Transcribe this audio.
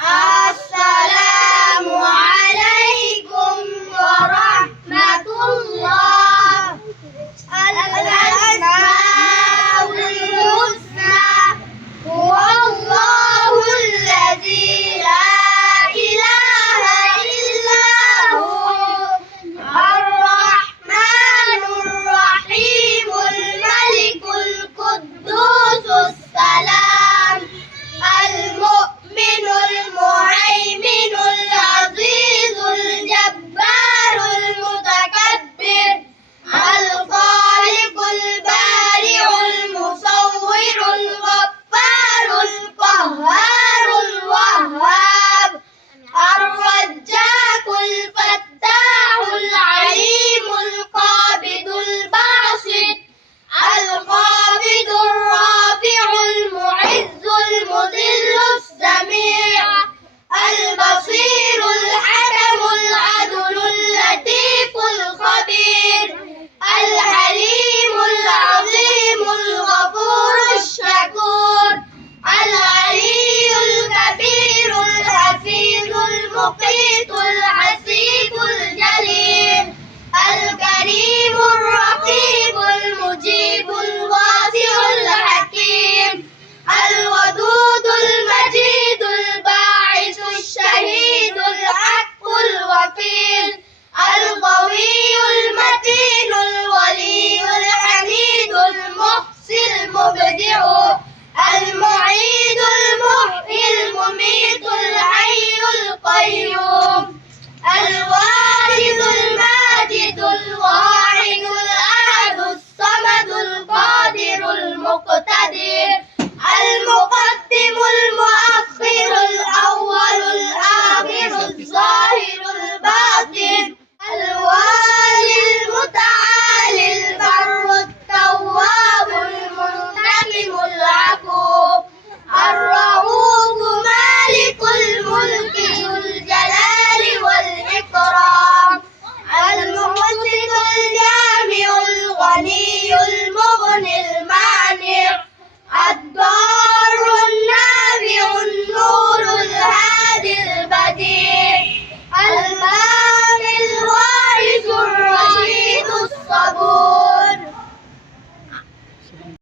A المبدع المعيد المحيي المميت. Pollo, que